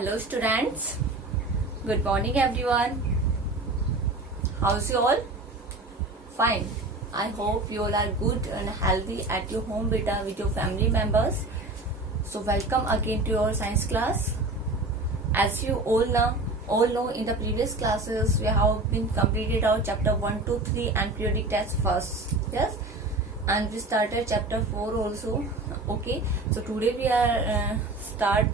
Hello students, good morning everyone. How's you all? Fine. I hope you all are good and healthy at your home beta with your family members. So welcome again to your science class. As you all know in the previous classes we have been completed our chapter 1, 2, 3 and periodic test first. Yes. And we started chapter 4 also. Okay. So today we are start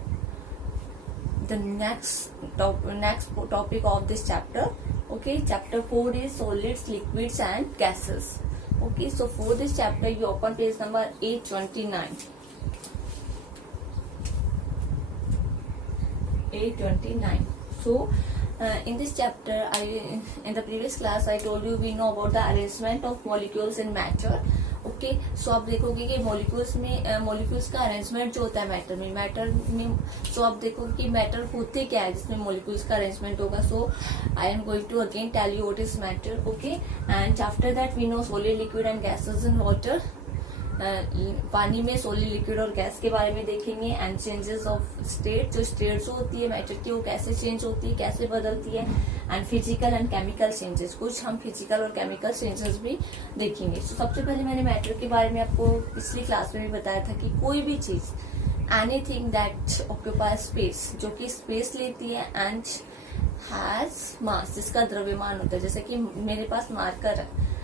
the next topic of this chapter. Okay, chapter 4 is solids, liquids and gases. Okay, so for this chapter you open page number 829. 829. So in this chapter, in the previous class I told you we know about the arrangement of molecules in matter. Okay so आप देखोगे कि molecules का arrangement जो होता है matter में सो आप देखोगे कि मैटर होते क्या है जिसमें मॉलिक्यूल्स का अरेंजमेंट होगा. So I am going to again tell you what is matter. Okay and after that we know solid, liquid and gases in water. पानी में सॉलिड, लिक्विड और गैस के बारे में देखेंगे. एंड चेंजेस ऑफ स्टेट, जो state जो होती है मैटर की वो कैसे चेंज होती है, कैसे बदलती है. And physical and chemical changes, कुछ हम फिजिकल और केमिकल चेंजेस भी देखेंगे. तो सबसे पहले मैंने मैटर के बारे में आपको पिछली क्लास में भी बताया था कि कोई भी चीज, एनीथिंग दैट ऑक्यूपाई स्पेस, जो कि स्पेस लेती है एंड हैज मास, जिसका द्रव्यमान होता है. जैसे कि मेरे पास मार्कर है,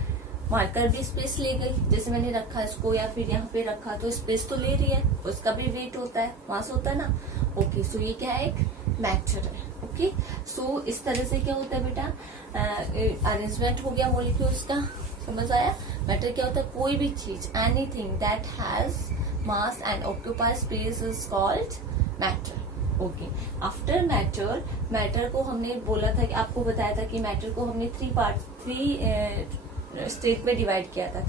मार्कर भी स्पेस ले गई. जैसे मैंने रखा इसको या फिर यहाँ पे रखा तो स्पेस तो ले रही है, उसका भी वेट होता है, मास होता है ना. ओके सो ये क्या है, एक मैटर है. ओके सो इस तरह से क्या होता है बेटा, अरेंजमेंट हो गया मॉलिक्यूल्स का. समझ आया. मैटर क्या होता है, कोई भी चीज, anything that has mass and occupy space is called matter. Okay after matter को हमने बोला था कि आपको बताया था कि मैटर को हमने थ्री स्टेट में डिवाइड किया था.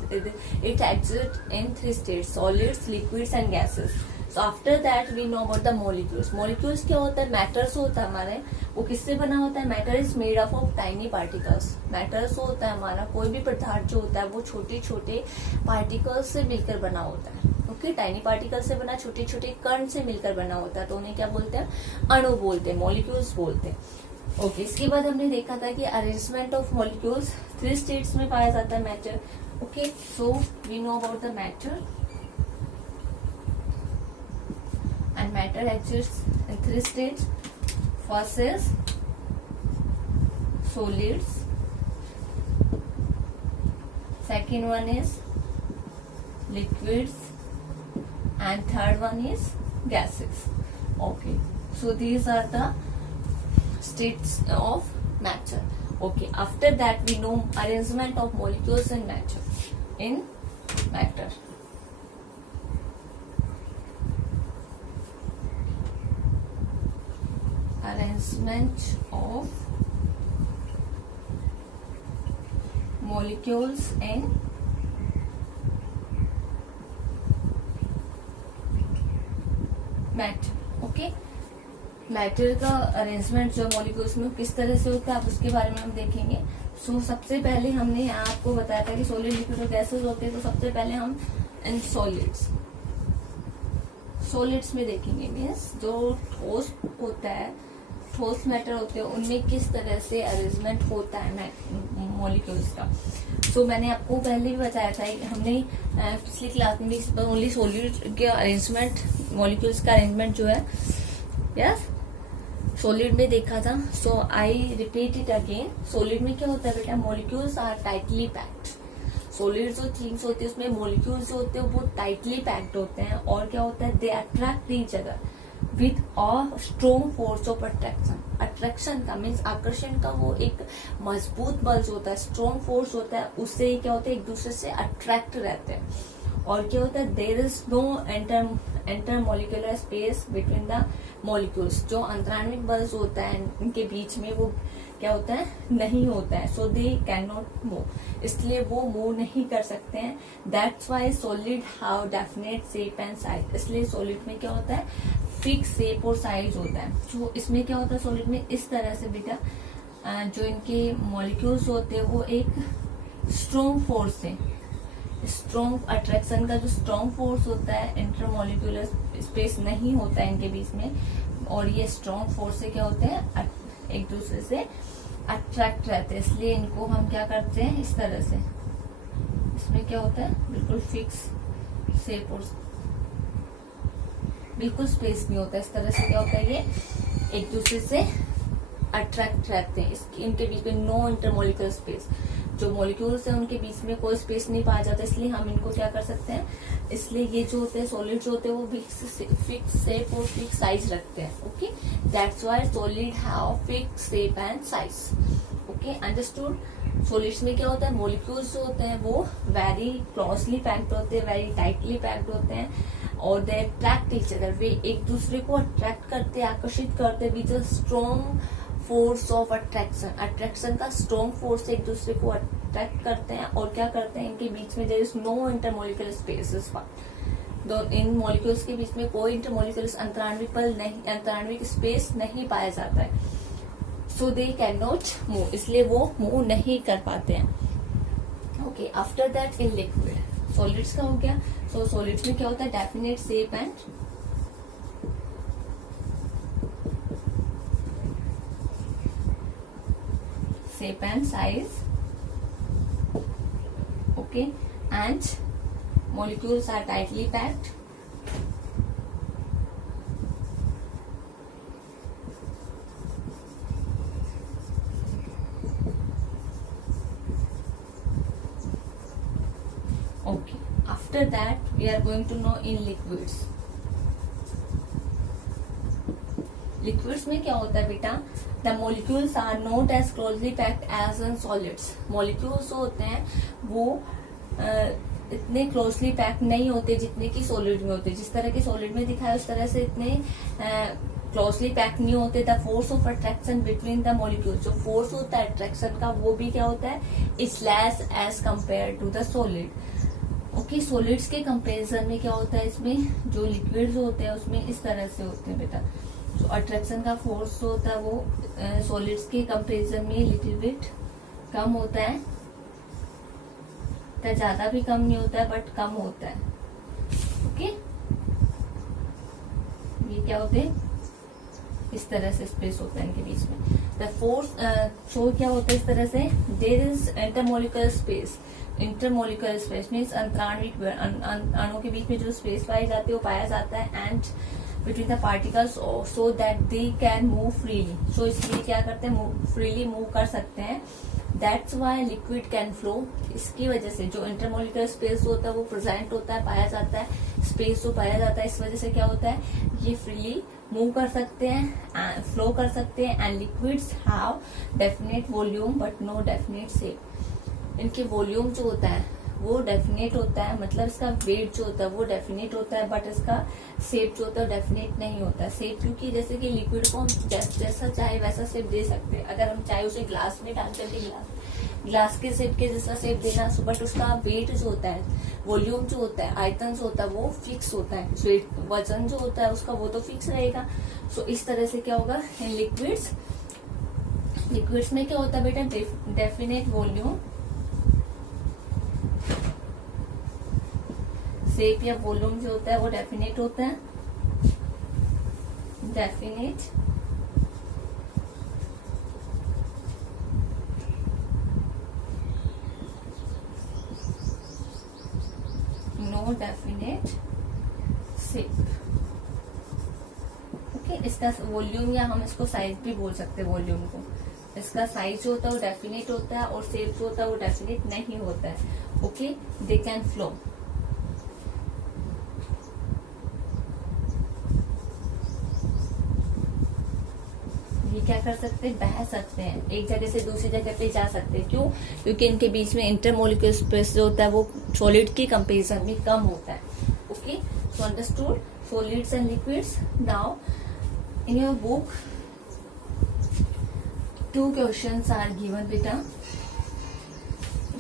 It exist in 3 state, solids, liquids and gases. So after that we know about the molecules. Molecules क्या होता है, मैटर्स होता है हमारे. वो किससे बना होता है, matter is made up of tiny particles. Matters होता है हमारा, कोई भी पदार्थ जो होता है वो छोटे छोटे पार्टिकल्स से मिलकर बना होता है. ओके टाइनी पार्टिकल से बना, छोटे छोटे कण से मिलकर बना होता है. तो उन्हें क्या बोलते हैं, अणु बोलते हैं, मॉलिक्यूल्स बोलते हैं. ओके इसके बाद हमने देखा था कि अरेंजमेंट ऑफ मॉलिक्यूल्स 3 स्टेट्स में पाया जाता है matter. Okay so we know about the matter and matter exists in 3 states. First is solids, second one is liquids and third one is gases. Okay so these are the states of matter. Okay after that we know arrangement of molecules in matter. Arrangement of molecules in matter. Okay matter का arrangement जो molecules में किस तरह से होता है आप उसके बारे में हम देखेंगे. सो सबसे पहले हमने आपको बताया था कि सॉलिड, लिक्विड और गैसेस होते हैं. तो सबसे पहले हम इन सॉलिड्स में देखेंगे. मीन्स जो ठोस होता है, ठोस मैटर होते हैं, उनमें किस तरह से अरेंजमेंट होता है मॉलिक्यूल्स का. सो मैंने आपको पहले भी बताया था, हमने पिछली क्लास में भी ओनली सॉलिड के अरेंजमेंट, मॉलिक्यूल्स का अरेंजमेंट जो है यस सॉलिड में देखा था. So I repeat it again. Solid में क्या होता है बेटा, molecules are tightly packed. Solid जो थिंग्स होती है उसमें मॉलिक्यूल्स जो होते हैं वो टाइटली पैक्ड होते हैं. और क्या होता है, they attract each other with a strong force of attraction. Attraction का मीन्स आकर्षण का वो एक मजबूत बल जो होता है, स्ट्रॉन्ग फोर्स होता है, उससे क्या होता है, एक दूसरे से अट्रैक्ट रहते हैं. और क्या होता है, there is no intermolecular space between the molecules. जो अंतराण्विक बल होता है इनके बीच में वो क्या होता है, नहीं होता है. So they can not move, इसलिए वो मूव नहीं कर सकते हैं. That's Y solid have definite shape and size. इसलिए सॉलिड में क्या होता है, फिक्स शेप और साइज होता है. तो इसमें क्या होता है, सॉलिड में इस तरह से बेटा जो इनके मॉलिक्यूल्स होते हैं वो एक स्ट्रॉन्ग फोर्स से, स्ट्रॉन्ग अट्रैक्शन का जो स्ट्रॉन्ग फोर्स होता है, इंटरमोलिक्यूलर स्पेस नहीं होता है इनके बीच में, और ये स्ट्रॉन्ग फोर्स से क्या होते हैं, एक दूसरे से अट्रैक्ट रहते हैं, इसलिए इनको हम क्या करते हैं इस तरह से, इसमें क्या होता है बिल्कुल फिक्स शेप और बिल्कुल स्पेस नहीं होता, इस तरह से क्या होता है ये एक दूसरे से अट्रैक्ट रहते हैं, इनके बीच में नो इंटरमोलिकुलर स्पेस, जो मॉलिक्यूल्स है उनके बीच में कोई स्पेस नहीं पाया जाता, इसलिए हम इनको क्या कर सकते हैं, इसलिए ये जो होते हैं सॉलिड जो होते हैं वो फिक्स शेप और फिक्स साइज रखते हैं। Okay, that's why solid have fix shape and size. Okay, understood. Solids में क्या होता है, मॉलिक्यूल्स जो होते हैं वो वेरी क्लोजली पैक्ड होते हैं, वेरी टाइटली पैक्ड होते हैं और दे अट्रैक्ट ईच अदर, वे एक दूसरे को अट्रैक्ट करते हैं, आकर्षित करते हैं with a strong force of attraction, attraction का स्ट्रॉन्ग फोर्स से एक दूसरे को अट्रैक्ट करते हैं और क्या करते हैं, इनके बीच में there is no intermolecular spaces, इन मॉलिक्यूल्स के बीच में कोई इंटरमोलिकुलर अंतराण्विक स्पेस नहीं पाया जाता है, so they can not move, इसलिए वो मूव नहीं कर पाते हैं। Okay, after that in liquid, solids का हो गया। सो सॉलिड्स में क्या होता है, definite shape and size. Okay, and molecules are tightly packed. Okay, after that we are going to know in liquids. Liquids में क्या होता है बेटा, the molecules are not as closely packed as in solids, molecules होते हैं वो इतने closely packed नहीं होते जितने की सॉलिड में होते, जिस तरह के सॉलिड में दिखाया उस तरह से इतने क्लोजली पैक्ड नहीं होते। The force of attraction between the molecule, जो फोर्स होता है अट्रैक्शन का वो भी क्या होता है, is less as compare to the solid. Okay, solids के कंपेरिजन में क्या होता है, इसमें जो लिक्विड्स होते हैं उसमें इस तरह से होते हैं बेटा, जो अट्रैक्शन का फोर्स होता है वो सॉलिड्स के कंपैरिजन में लिटिल बिट कम होता है, तो ज्यादा भी कम नहीं होता है बट कम होता है। ओके, ये क्या होते हैं, इस तरह से स्पेस होता है इनके बीच में। द फोर्स शो क्या होता है इस तरह से, there is intermolecular space, intermolecular space means अंतराण्विक अणुओं के बीच में जो स्पेस पाई जाती है वो पाया जाता है, and between the particles so that they can move freely, so इसलिए क्या करते हैं, फ्रीली मूव कर सकते हैं। That's why liquid can flow, इसकी वजह से जो इंटरमोलिकुलर स्पेस होता है वो प्रेजेंट होता है, पाया जाता है, स्पेस जो पाया जाता है, इस वजह से क्या होता है, ये फ्रीली मूव कर सकते हैं, फ्लो कर सकते हैं। And liquids have definite volume but no definite shape, इनके वॉल्यूम जो होता है वो डेफिनेट होता है, मतलब इसका वेट जो होता है वो डेफिनेट होता है, बट इसका शेप जो होता है डेफिनेट नहीं होता है। शेप क्योंकि जैसे कि लिक्विड को हम जैसा चाहे वैसा शेप दे सकते हैं, अगर हम चाहे उसे ग्लास में डाल करके ग्लास के शेप के जैसा शेप देना, बट उसका वेट जो होता है, वॉल्यूम जो होता है, आयतन जो होता है वो फिक्स होता है, वजन जो होता है उसका वो तो फिक्स रहेगा। सो इस तरह से क्या होगा इन लिक्विड्स, लिक्विड्स में क्या होता है बेटा, डेफिनेट वॉल्यूम, शेप या वॉल्यूम जो होता है वो डेफिनेट होता है, definite, no definite shape. Okay, इसका वॉल्यूम या हम इसको साइज भी बोल सकते हैं, वॉल्यूम को, इसका साइज जो होता है वो डेफिनेट होता है और शेप जो होता है वो डेफिनेट नहीं होता है। ओके, दे कैन फ्लो, क्या कर सकते हैं, बह सकते हैं, एक जगह से दूसरी जगह पे जा सकते हैं। क्यों, क्योंकि इनके बीच में इंटरमोलिकुलर स्पेस जो होता है वो सॉलिड के कंपेरिजन में कम होता है। Okay, so understood solids and liquids. Now in your book 2 questions are given बेटा,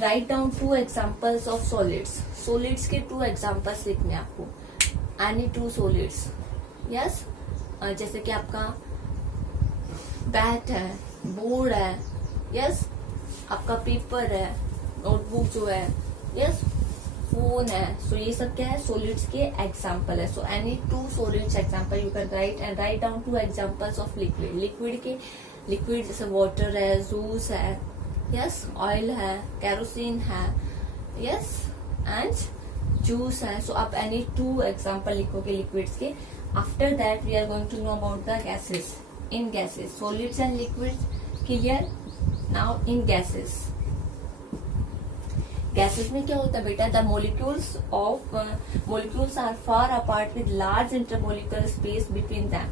right down 2 examples of solids, solids के 2 एग्जांपल्स लिखने आपको, एनी 2 सॉलिड्स, यस, जैसे कि आपका बैट है, बोर्ड है, यस, आपका पेपर है, नोटबुक जो है, यस, फोन है, सो ये सब क्या है, सॉलिड्स के एग्जाम्पल है. So any 2 solids example you can write and write down 2 examples of liquid. Liquid जैसे वाटर है, जूस है, यस, ऑयल है, केरोसिन है, यस, एंड जूस है. सो आप एनी 2 एग्जाम्पल लिखोगे लिक्विड्स के. After that we are going to know about the gases. In gases, solids and liquids clear. Now in gases. Gases में क्या होता है बेटा, the molecules are far apart with large intermolecular space between them.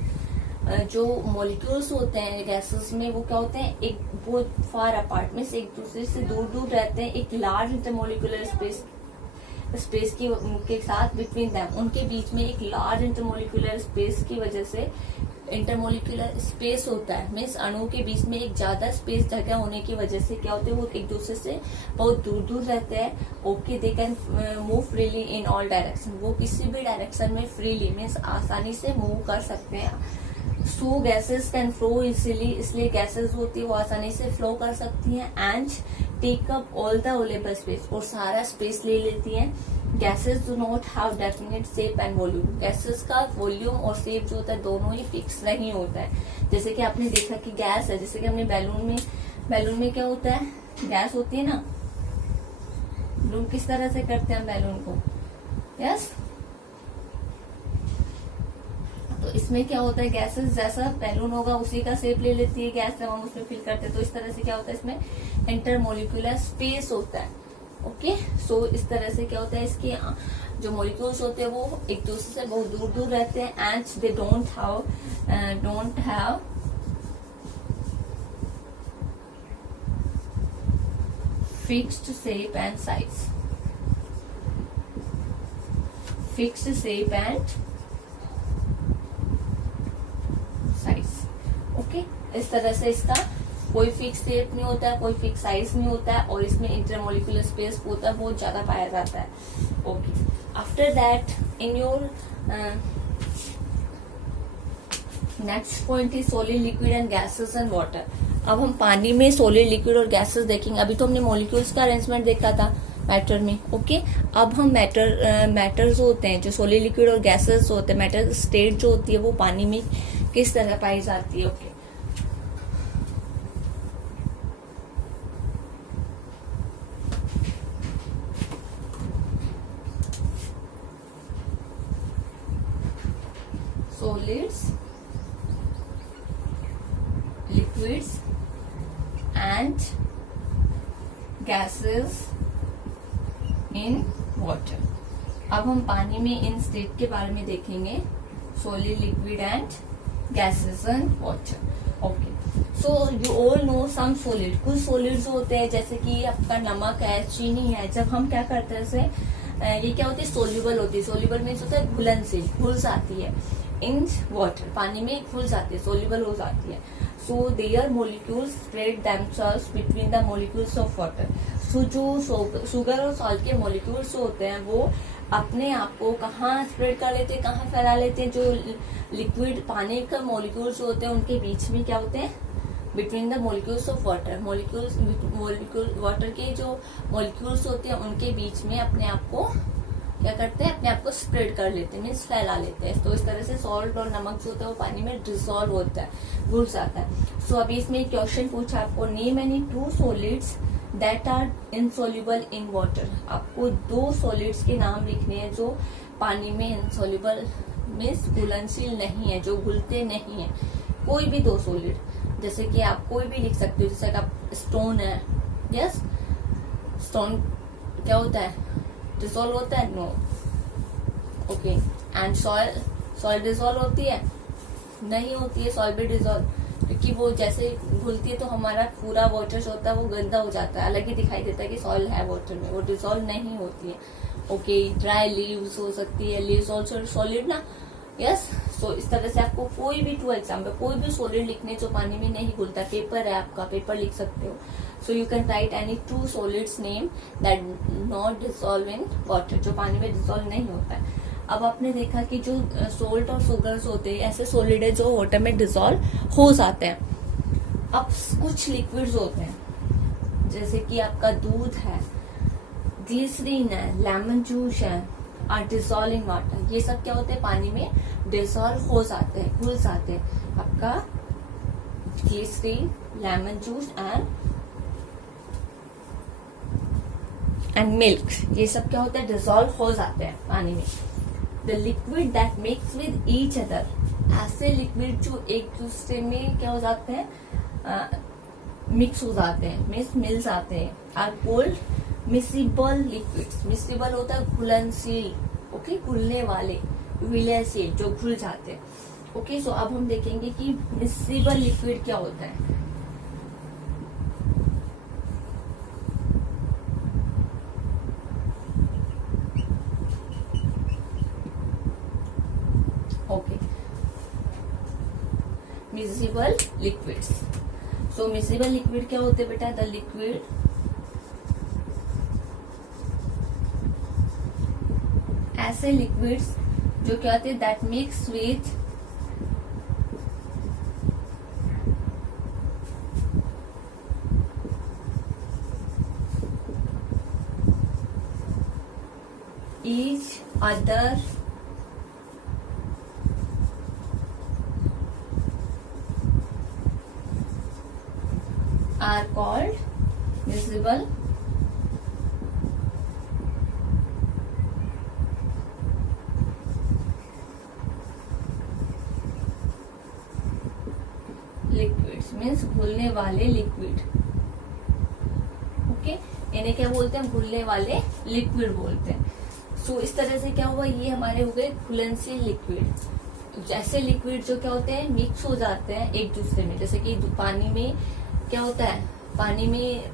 जो molecules होते हैं gases में, वो क्या होते हैं, एक बहुत फार अपार्ट में से एक दूसरे से दूर दूर रहते हैं, एक लार्ज इंटरमोलिकुलर स्पेस की उनके साथ बिटवीन दैम, उनके बीच में एक लार्ज इंटरमोलिकुलर स्पेस की वजह से. इंटरमोलिकुलर स्पेस होता है मीन्स अणु के बीच में एक ज्यादा स्पेस जगह होने की वजह से क्या होते हैं, वो एक दूसरे से बहुत दूर दूर रहते हैं. Okay, they can move freely in all direction. वो किसी भी डायरेक्शन में फ्रीली मीन्स आसानी से मूव कर सकते हैं. So gases can flow easily, इसलिए गैसेस होती है वो आसानी से फ्लो कर सकती हैं. And take up all the available space, और सारा स्पेस ले लेती हैं. Gases do not have definite shape and volume. Gases का वॉल्यूम और शेप जो होता है दोनों ही फिक्स नहीं होता है. जैसे कि आपने देखा कि गैस है, जैसे कि हमने बैलून में क्या होता है, गैस होती है ना. बैलून किस तरह से करते हैं बैलून को, यस. तो इसमें क्या होता है, गैसेस जैसा बैलून होगा उसी का शेप ले लेती है गैस जब हम उसमें फिल करते हैं. तो इस तरह से क्या होता है, इसमें इंटरमोलिकुलर स्पेस होता है. ओके, सो इस तरह से क्या होता है, इसके जो मॉलिक्यूल्स होते हैं वो एक दूसरे से बहुत दूर दूर रहते हैं. And they don't have fixed shape and size. Fixed shape and size. Okay, इस तरह से इसका कोई फिक्स शेप नहीं होता है, कोई फिक्स साइज नहीं होता है, और इसमें इंटरमोलिकुलर स्पेस होता है बहुत ज्यादा पाया जाता है. Okay, after that in your next point is solid, liquid and gases and water. अब हम पानी में सॉलिड, लिक्विड और गैसेस देखेंगे. अभी तो हमने मॉलिक्यूल्स का अरेंजमेंट देखा था मैटर में. ओके, अब हम मैटर जो होते हैं, जो सॉलिड, लिक्विड और गैसेस होते हैं, मैटर स्टेट जो होती है वो पानी में किस तरह पाई जाती है. Okay, solids, liquids and gases in water. अब हम पानी में इन स्टेट के बारे में देखेंगे, solid, liquid and gases and water. Okay, so you all know some solid. कुछ solids होते हैं जैसे कि आपका नमक है, चीनी है. जब हम क्या करते हैं इसे, ये क्या होती है, सोल्यूबल होती है. सोल्यूबल मीन्स होता है घुलनशील, घुल जाती है. इन वाटर, पानी में घुल जाती है, सोल्यूबल हो जाती है. So their molecules spread themselves between the molecules of water. So जो शुगर और सॉल्ट के मोलिक्यूल्स होते हैं वो अपने आप को कहाँ स्प्रेड कर लेते हैं, कहाँ फैला लेते हैं. जो लिक्विड पानी का मोलिक्यूल्स होते हैं उनके बीच में क्या होते हैं, between the molecules of water. Water के जो मोलिक्यूल्स होते हैं उनके बीच में अपने आप को क्या करते हैं, अपने आप को स्प्रेड कर लेते हैं, मीन्स फैला लेते हैं. तो इस तरह से सॉल्ट और नमक जो होता है वो पानी में डिसॉल्व होता है, घुल जाता है. सो अभी इसमें एक क्वेश्चन पूछा आपको, name any 2 solids that are insoluble in water. आपको 2 सॉलिड्स के नाम लिखने हैं जो पानी में इनसॉल्युबल मीन्स घुलनशील नहीं है, जो घुलते नहीं है. कोई भी 2 सॉलिड, जैसे कि आप कोई भी लिख सकते हो. जैसे कि आप स्टोन है, यस, स्टोन क्या होता है, डिसॉल्व होता है, no. Okay, and soil dissolve होती है, नहीं होती है. सॉइल भी डिसॉल्व, क्योंकि वो जैसे घुलती है तो हमारा पूरा वाटर जो होता है वो गंदा हो जाता है, अलग ही दिखाई देता है कि सॉइल है वाटर में, वो डिसॉल्व नहीं होती है. ओके, ड्राई लीव्स हो सकती है, लीव्स ऑल्सो सॉलिड ना, यस. सो इस तरह से आपको कोई भी 2 एग्जाम्पल, कोई भी सॉलिड लिखने जो पानी में नहीं घुलता. पेपर है आपका, पेपर लिख सकते हो. So you can right any 2 solids name that not dissolve in water, जो पानी में डिसॉल्व नहीं होता है. अब आपने देखा कि जो सोल्ट और शुगर्स होते हैं ऐसे सॉलिड है जो वाटर में डिसॉल्व हो जाते हैं. अब कुछ लिक्विड्स होते हैं जैसे कि आपका दूध है. ग्लिसरीन है, लेमन जूस है, आर डिसॉल्व इन वाटर, ये सब क्या होते हैं पानी में डिसॉल्व हो जाते हैं, घुल जाते हैं। आपका glycerin, lemon juice and milk, ये सब क्या होता है डिसॉल्व हो जाते हैं पानी में। The liquid that mix with each other, ऐसे लिक्विड जो एक दूसरे में क्या हो जाते हैं मिक्स हो जाते हैं, मिल जाते हैं, are called miscible liquids. Miscible होता है घुलनशील, ओके, घुलने वाले, विलयशील जो घुल जाते हैं। ओके, सो अब हम देखेंगे कि मिसिबल लिक्विड क्या होता है। Okay, miscible liquids. So miscible liquid क्या होते हैं बेटा? द लिक्विड ऐसे लिक्विड्स जो क्या होते हैं that mix with each other are called miscible liquids, means घुलने वाले लिक्विड। ओके, इन्हें क्या बोलते हैं? घुलने वाले लिक्विड बोलते हैं। सो इस तरह से क्या हुआ, ये हमारे हो गए घुलनशील लिक्विड। जैसे लिक्विड जो क्या होते हैं मिक्स हो जाते हैं एक दूसरे में, जैसे कि पानी में क्या होता है, पानी में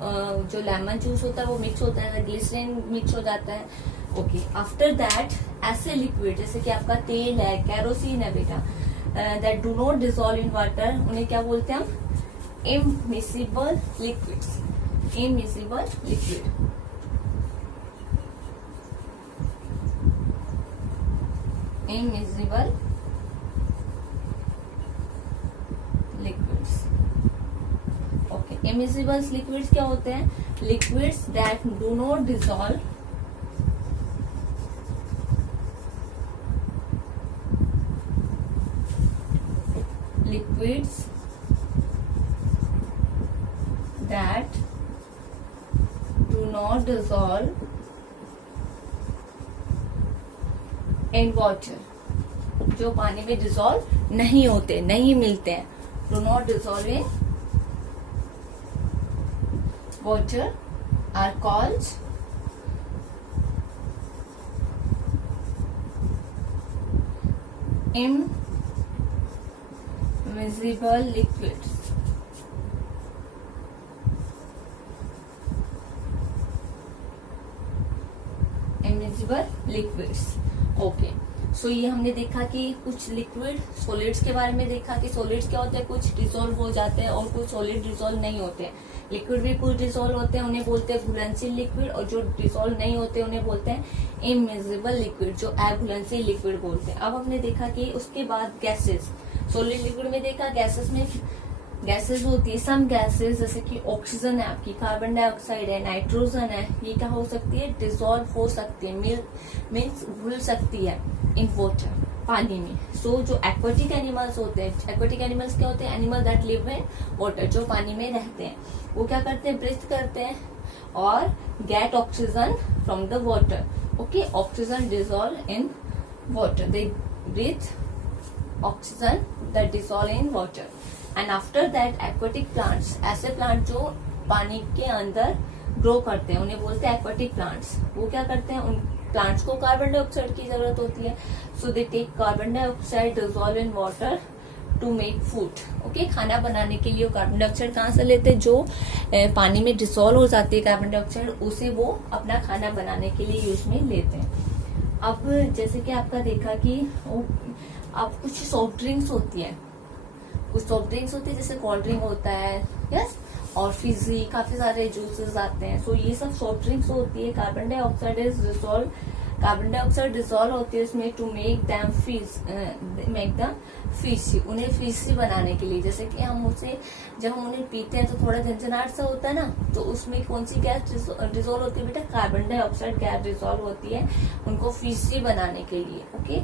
जो लेमन जूस होता है वो मिक्स होता है, ग्लिसरीन मिक्स हो जाता है। ओके, आफ्टर दैट ऐसे लिक्विड जैसे कि आपका तेल है, कैरोसिन है बेटा, that do not dissolve in water, उन्हें क्या बोलते हैं हम? Immiscible liquids. Immiscible liquid, immiscible liquids. Okay, immiscible liquids क्या होते हैं? Liquids that do not dissolve liquids that do not dissolve in water, जो पानी में डिसॉल्व नहीं होते, नहीं मिलते हैं, do not dissolve in water are called immiscible liquids। Immiscible liquids. Okay, so ये हमने देखा कि कुछ लिक्विड सॉलिड्स के बारे में देखा कि सॉलिड्स क्या होते हैं, कुछ डिसॉल्व हो जाते हैं और कुछ सॉलिड डिसॉल्व नहीं होते हैं। लिक्विड भी कुछ डिसॉल्व होते हैं, उन्हें बोलते हैं घुलनशील लिक्विड, और जो डिसॉल्व नहीं होते उन्हें बोलते हैं इममिसिबल लिक्विड, जो अघुलनशील लिक्विड बोलते हैं। अब हमने देखा कि उसके बाद गैसेस, सॉलिड लिक्विड में देखा, गैसेस में गैसेस होती है, सम गैसेस जैसे कि ऑक्सीजन है आपकी, कार्बन डाइऑक्साइड है, नाइट्रोजन है, ये क्या हो सकती है? डिसॉल्व हो सकती है, मीन्स घुल सकती है इन वाटर, पानी में। सो जो एक्वेटिक एनिमल्स होते हैं, एक्वेटिक एनिमल्स क्या होते हैं? Animal that live in water, जो पानी में रहते हैं, वो क्या करते हैं? ब्रीथ करते हैं और get oxygen from the water. Okay, oxygen dissolve in water, they breathe oxygen that dissolve in water. And after that aquatic plants, ऐसे प्लांट जो पानी के अंदर ग्रो करते हैं उन्हें बोलते हैं एक्वेटिक प्लांट्स। वो क्या करते हैं? उन प्लांट्स को कार्बन डाइऑक्साइड की जरूरत होती है, so they take carbon dioxide dissolve in water to make food. Okay, खाना बनाने के लिए कार्बन डाइऑक्साइड कहाँ से लेते हैं? जो पानी में डिसॉल्व हो जाती है कार्बन डाइऑक्साइड, उसे वो अपना खाना बनाने के लिए यूज में लेते हैं। अब जैसे कि आपका देखा कि अब कुछ सॉफ्ट ड्रिंक्स होती है, कुछ सॉफ्ट ड्रिंक्स होती है जैसे कोल्ड ड्रिंक होता है, यस, और फिजी, काफी सारे जूसेस आते हैं। सो ये सब सॉफ्ट ड्रिंक्स होती है, carbon dioxide is dissolve carbon dioxide dissolve होती है उसमें टू मेक दैम फिशी, उन्हें फिशी बनाने के लिए। जैसे कि हम उसे जब हम उन्हें पीते हैं तो थोड़ा झंझनाहट सा होता है ना, तो उसमें कौन सी गैस डिसॉल्व होती है बेटा? कार्बन डाइऑक्साइड गैस डिसॉल्व होती है उनको फिशी बनाने के लिए। Okay,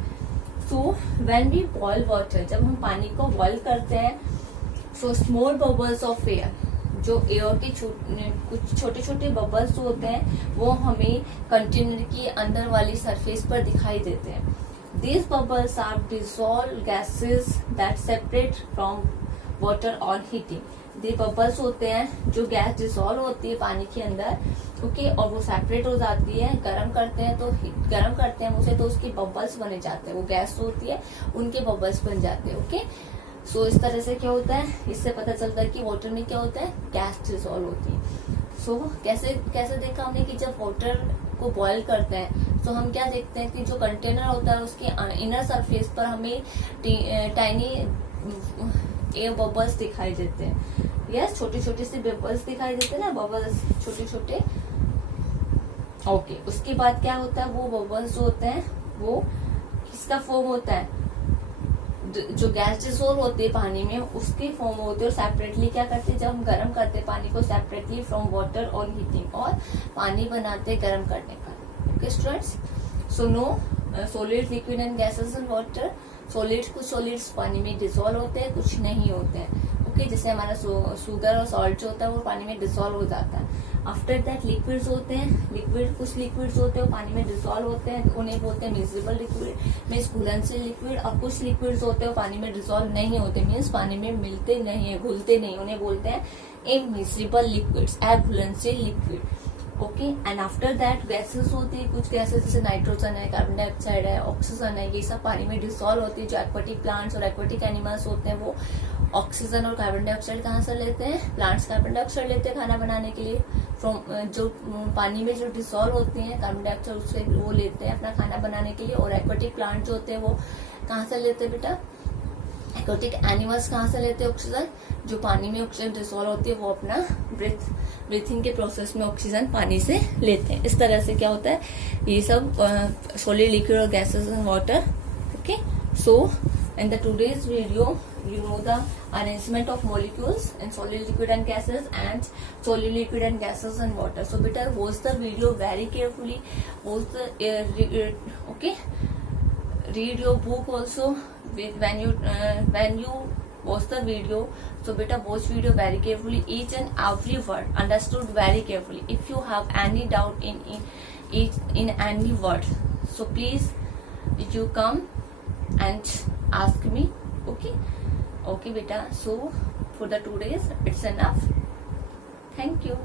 so when we boil water, जब हम पानी को बॉयल करते हैं, so small bubbles of air, जो एयर के कुछ छोटे छोटे बबल्स होते हैं वो हमें कंटेनर की अंदर वाली सरफेस पर दिखाई देते हैं। These bubbles are dissolved gases that separate from water on heating. ये बबल्स होते हैं जो गैस डिसॉल्व होती है पानी के अंदर, ओके, और वो सेपरेट हो जाती है। गर्म करते हैं उसे, तो उसकी बबल्स बने जाते हैं। वो गैस होती है उनके बबल्स बन जाते हैं। ओके, सो इस तरह से क्या होता है, इससे पता चलता है कि वाटर में क्या होता है, गैस डिसॉल्व होती है। सो कैसे देखा हमने कि जब वाटर को बॉयल करते हैं तो हम क्या देखते हैं कि जो कंटेनर होता है उसके इनर सरफेस पर हमें टाइनी एयर बबल्स दिखाई देते हैं। यस, छोटे छोटे से बबल्स दिखाई देते हैं ना, बबल्स छोटे छोटे। ओके, उसके बाद क्या होता है, वो बबल्स जो होते हैं वो किसका फॉर्म होता है? जो गैस डिसॉल्व होती है पानी में उसकी फॉर्म होती है। और सेपरेटली क्या करते हैं, जब हम गर्म करते हैं पानी को separately from water on heating, और पानी बनाते हैं गर्म करने पर। Okay students, so no solid, liquid and gases and water. Solid, कुछ सॉलिड्स पानी में डिसॉल्व होते हैं, कुछ नहीं होते हैं। ओके, जैसे हमारा शुगर और सॉल्ट जो होता है वो पानी में डिसॉल्व हो जाता है। आफ्टर दैट लिक्विड्स होते हैं, कुछ लिक्विड्स होते हैं वो पानी में डिसॉल्व होते हैं, उन्हें बोलते हैं मिक्सिबल लिक्विड, मीन्स घुलनशील लिक्विड। और कुछ लिक्विड्स होते हैं वो पानी में डिसॉल्व नहीं होते, मीन्स पानी में मिलते नहीं है, घुलते नहीं, उन्हें बोलते हैं इमिसिबल लिक्विड्स, घुलनशील liquid. Okay, and after that gases होती है, कुछ गैसेस जैसे नाइट्रोजन है, कार्बन डाइऑक्साइड है, ऑक्सीजन है, ये सब पानी में डिसॉल्व होती है। जो एक्वाटिक प्लांट्स और एक्वाटिक एनिमल्स होते हैं वो ऑक्सीजन और कार्बन डाइऑक्साइड कहाँ से लेते हैं? प्लांट्स कार्बन डाइऑक्साइड लेते हैं खाना बनाने के लिए फ्रॉम, जो पानी में जो डिसॉल्व होती हैं कार्बन डाइऑक्साइड उससे वो लेते हैं अपना खाना बनाने के लिए। और एक्वाटिक प्लांट जो होते हैं वो कहाँ से लेते हैं बेटा? एक्वाटिक एनिमल्स कहाँ से लेते हैं ऑक्सीजन? जो पानी में ऑक्सीजन डिसॉल्व होती है वो अपना ब्रीथिंग के प्रोसेस में ऑक्सीजन पानी से लेते हैं। इस तरह से क्या होता है, ये सब सॉलिड, लिक्विड और gases and water. Okay, so in the today's video you know the arrangement of molecules in solid, liquid and gases, and solid, liquid and gases and water. So better watch the video very carefully, watch the okay, read your book also when you watch the video. So better watch video very carefully, each and every word understood very carefully. If you have any doubt in any word, so please you come and ask me. Okay beta, so for the 2 days it's enough. Thank you.